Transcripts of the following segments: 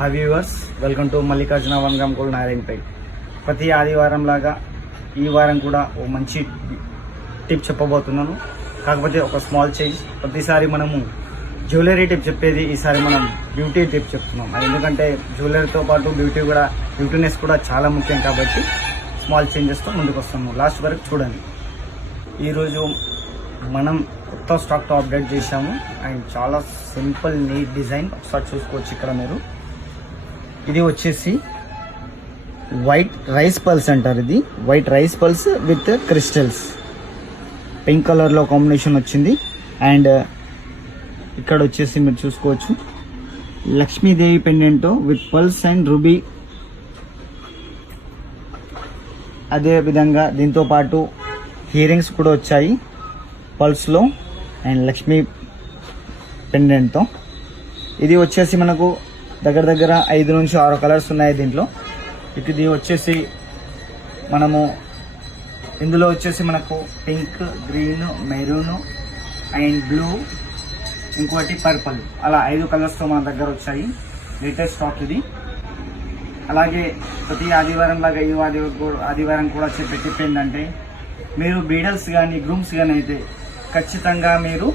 Hi viewers, welcome to Mallikarjuna 1 gram gold Narayanpet. ప్రతి ఆదివారం లాగా ఈ వారం కూడా ఓ మంచి టిప్ చెప్పబోతున్నాను. కాకపోతే ఒక స్మాల్ చేంజ్. ప్రతిసారి మనము జ్యువెలరీ టిప్ చెప్పేది, ఈసారి మనం బ్యూటీ టిప్ చెప్తున్నాం. ఎందుకంటే జ్యువెలరీతో పాటు బ్యూటీనెస్ కూడా చాలా ముఖ్యం కాబట్టి స్మాల్ చేంజెస్తో ముందుకు వస్తాము. లాస్ట్ వరకు చూడండి. ఈరోజు మనం కొత్త స్టాక్తో అప్డేట్ చేశాము అండ్ చాలా సింపుల్ నీట్ డిజైన్. ఒకసారి చూసుకోవచ్చు ఇక్కడ మీరు. ఇది వచ్చేసి వైట్ రైస్ పల్స్ అంటారు. ఇది white rice pearls with crystals, pink కలర్లో కాంబినేషన్ వచ్చింది. అండ్ ఇక్కడ వచ్చేసి మీరు చూసుకోవచ్చు Lakshmidevi pendant with pulse and ruby. అదే విధంగా దీంతో పాటు ఇయర్ రింగ్స్ కూడా వచ్చాయి పల్స్లో అండ్ లక్ష్మీ పెండెంట్తో. ఇది వచ్చేసి మనకు దగ్గర 5 నుంచి 6 కలర్స్ ఉన్నాయి దీంట్లో. ఇది వచ్చేసి ఇందులో వచ్చేసి మనకు pink, green, maroon and blue, ఇంకోటి పర్పుల్, అలా 5 కలర్స్తో మన దగ్గర వచ్చాయి. లేటెస్ట్ స్టాక్ ఇది. అలాగే ప్రతి ఆదివారం లాగా ఈ ఆదివారం కూడా చెప్పే టిప్ ఏంటంటే, మీరు బ్రీడర్స్ కానీ గ్రూమ్స్ కానీ అయితే ఖచ్చితంగా మీరు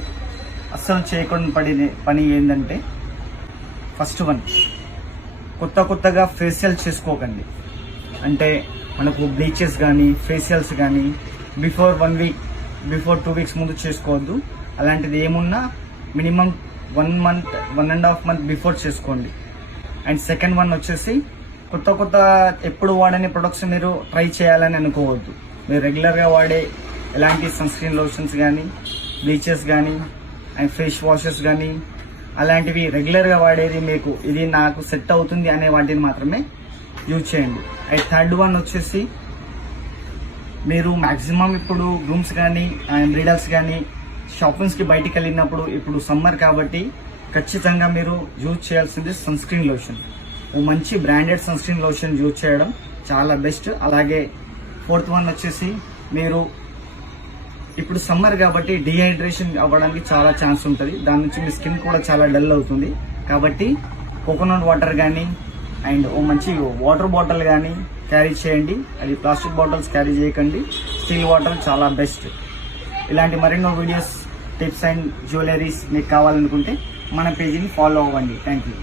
అస్సలు చేయకుండా పని ఏంటంటే, ఫస్ట్ వన్, కొత్తగా ఫేషియల్ చేసుకోకండి. అంటే మనకు బ్లీచెస్ కానీ ఫేషియల్స్ కానీ బిఫోర్ 1 వీక్, బిఫోర్ 2 వీక్స్ ముందు చేసుకోవద్దు. అలాంటిది ఏమున్నా మినిమం 1 మంత్, 1.5 మంత్ బిఫోర్ చేసుకోండి. అండ్ సెకండ్ వన్ వచ్చేసి కొత్త ఎప్పుడు వాడని ప్రొడక్ట్స్ మీరు ట్రై చేయాలని అనుకోవద్దు. మీరు రెగ్యులర్గా వాడే ఎలాంటి సన్ స్క్రీన్ లోషన్స్ కానీ, బ్లీచెస్ కానీ అండ్ ఫేస్ వాషెస్ కానీ అలాంటివి రెగ్యులర్గా వాడేది, మీకు ఇది నాకు సెట్ అవుతుంది అనే వాటిని మాత్రమే యూజ్ చేయండి. అండ్ థర్డ్ వన్ వచ్చేసి, మీరు మ్యాక్సిమం ఇప్పుడు గ్రూమ్స్ కానీ అండ్ బ్రీడర్స్ కానీ షాపింగ్స్కి బయటికి వెళ్ళినప్పుడు, ఇప్పుడు సమ్మర్ కాబట్టి ఖచ్చితంగా మీరు యూజ్ చేయాల్సింది సన్ స్క్రీన్ లోషన్. మంచి branded sunscreen lotion use చేయడం చాలా బెస్ట్. అలాగే ఫోర్త్ వన్ వచ్చేసి, మీరు ఇప్పుడు సమ్మర్ కాబట్టి డిహైడ్రేషన్ అవ్వడానికి చాలా ఛాన్స్ ఉంటుంది. దాని నుంచి మీ స్కిన్ కూడా చాలా డల్ అవుతుంది. కాబట్టి కోకోనట్ వాటర్ కానీ అండ్ మంచి వాటర్ బాటిల్ కానీ క్యారీ చేయండి. అది ప్లాస్టిక్ బాటిల్స్ క్యారీ చేయకండి. స్టీల్ వాటర్ చాలా బెస్ట్. ఇలాంటి మరెన్నో వీడియోస్, టిప్స్ అండ్ జ్యువెలరీస్ మీకు కావాలనుకుంటే మన పేజీని ఫాలో అవ్వండి. Thank you.